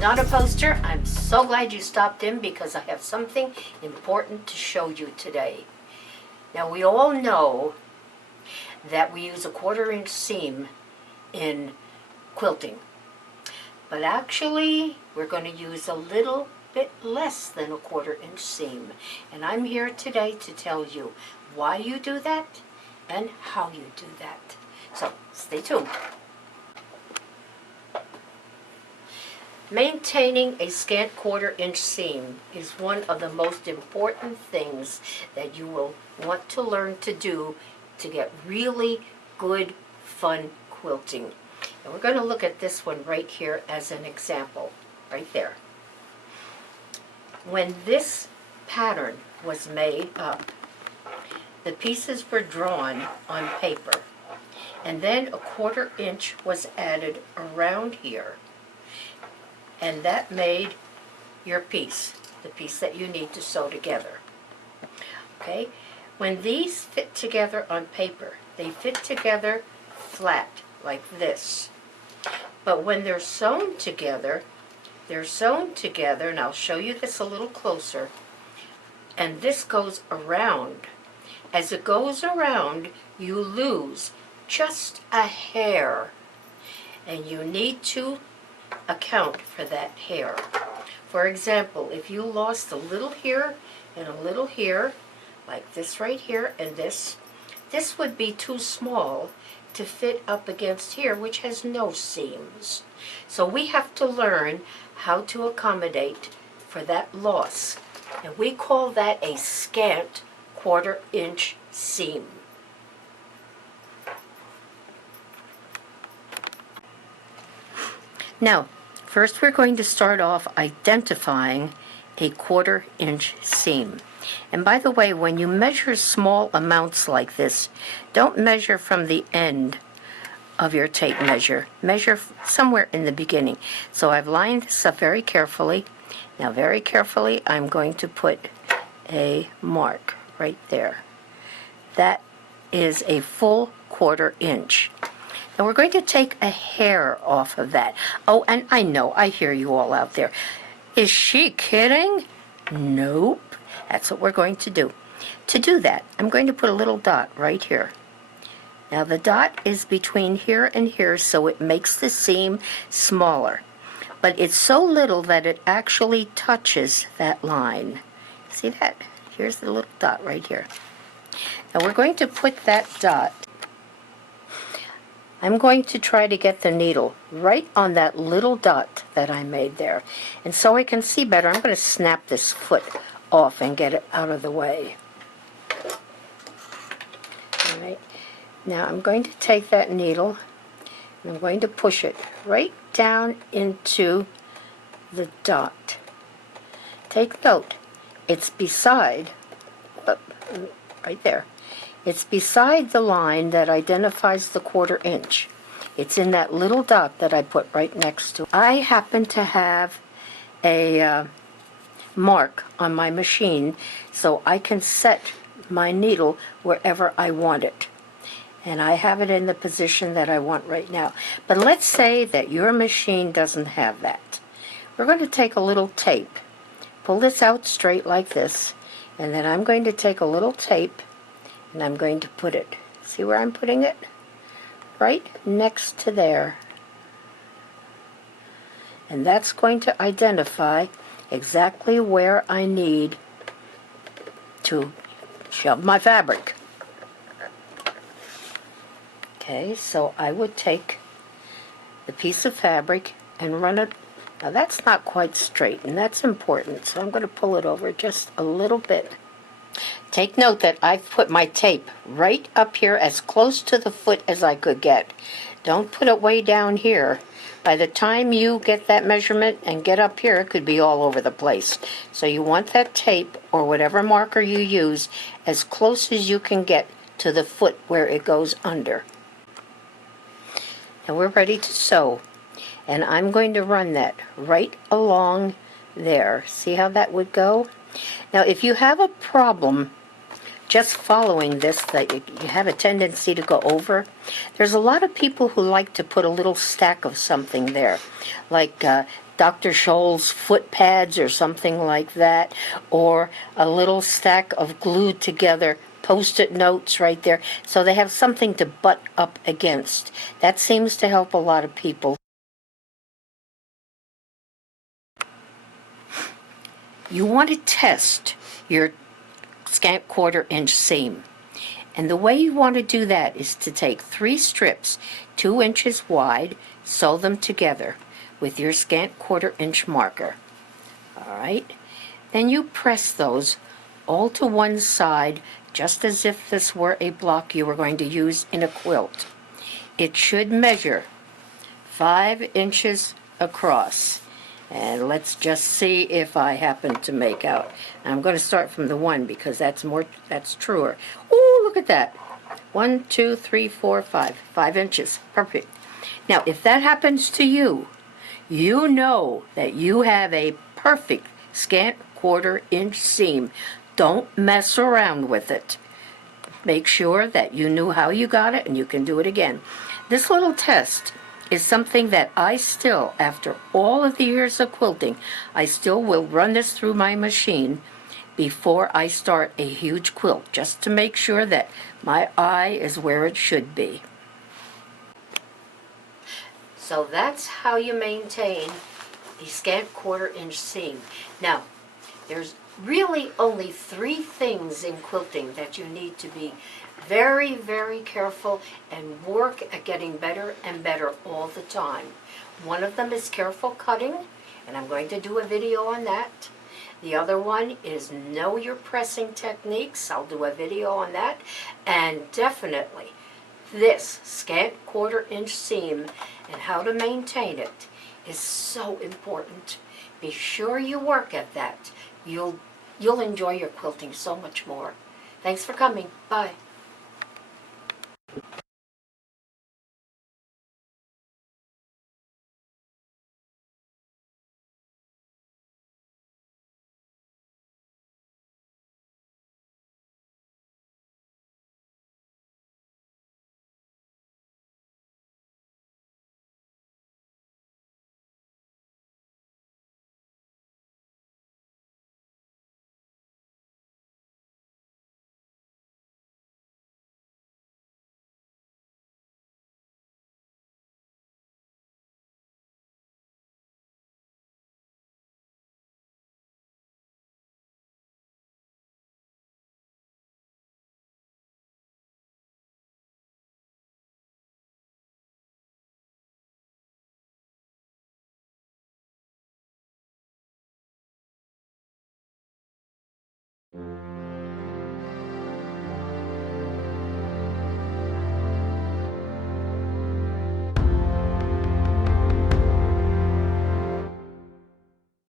Donna poster. I'm so glad you stopped in because I have something important to show you today. Now we all know that we use a 1/4 inch seam in quilting, but actually we're going to use a little bit less than a 1/4 inch seam, and I'm here today to tell you why you do that and how you do that. So stay tuned. Maintaining a scant 1/4 inch seam is one of the most important things that you will want to learn to do to get really good, fun quilting. And we're going to look at this one right here as an example, right there. When this pattern was made up, the pieces were drawn on paper, and then a 1/4 inch was added around here. And that made your piece, the piece that you need to sew together. Okay? When these fit together on paper, they fit together flat, like this. But when they're sewn together, and I'll show you this a little closer, and this goes around. As it goes around, you lose just a hair, and you need to account for that hair. For example, if you lost a little here and a little here, like this right here and this would be too small to fit up against here, which has no seams. So we have to learn how to accommodate for that loss, and we call that a scant 1/4 inch seam. Now, first we're going to start off identifying a 1/4 inch seam. And by the way, when you measure small amounts like this, don't measure from the end of your tape measure. Measure somewhere in the beginning. So I've lined this up very carefully. Now very carefully, I'm going to put a mark right there. That is a full 1/4 inch. And we're going to take a hair off of that. Oh, and I know, I hear you all out there. Is she kidding? Nope. That's what we're going to do. To do that, I'm going to put a little dot right here. Now the dot is between here and here, so it makes the seam smaller. But it's so little that it actually touches that line. See that? Here's the little dot right here. Now we're going to put that dot, I'm going to try to get the needle right on that little dot that I made there. And so I can see better, I'm going to snap this foot off and get it out of the way. All right. Now I'm going to take that needle and I'm going to push it right down into the dot. Take note, it's beside, right there. It's beside the line that identifies the 1/4 inch. It's in that little dot that I put right next to it. I happen to have a mark on my machine, so I can set my needle wherever I want it. And I have it in the position that I want right now. But let's say that your machine doesn't have that. We're going to take a little tape. Pull this out straight like this, and then I'm going to take a little tape and I'm going to put it, see where I'm putting it? Right next to there. And that's going to identify exactly where I need to shove my fabric. Okay, so I would take the piece of fabric and run it. Now that's not quite straight, and that's important, so I'm going to pull it over just a little bit. Take note that I've put my tape right up here as close to the foot as I could get. Don't put it way down here. By the time you get that measurement and get up here, it could be all over the place. So you want that tape, or whatever marker you use, as close as you can get to the foot where it goes under. Now we're ready to sew. And I'm going to run that right along there. See how that would go? Now if you have a problem just following this, that you have a tendency to go over, there's a lot of people who like to put a little stack of something there, like Dr. Scholl's foot pads or something like that, or a little stack of glued together Post-it notes right there, so they have something to butt up against. That seems to help a lot of people. You want to test your scant 1/4-inch seam. And the way you want to do that is to take 3 strips 2 inches wide, sew them together with your scant 1/4-inch marker. All right? Then you press those all to one side, just as if this were a block you were going to use in a quilt. It should measure 5 inches across. And let's just see if I happen to make out. And I'm going to start from the 1 because that's truer. Oh, look at that. 1, 2, 3, 4, 5. 5 inches. Perfect. Now, if that happens to you, you know that you have a perfect scant 1/4-inch seam. Don't mess around with it. Make sure that you knew how you got it and you can do it again. This little test is something that I still, after all of the years of quilting, I still will run this through my machine before I start a huge quilt, just to make sure that my eye is where it should be. So that's how you maintain the scant 1/4-inch seam. Now, there's really only 3 things in quilting that you need to be very, very careful and work at getting better and better all the time. One of them is careful cutting, and I'm going to do a video on that. The other one is know your pressing techniques. I'll do a video on that. And definitely this scant 1/4-inch seam and how to maintain it is so important. Be sure you work at that. You'll enjoy your quilting so much more. Thanks for coming. Bye.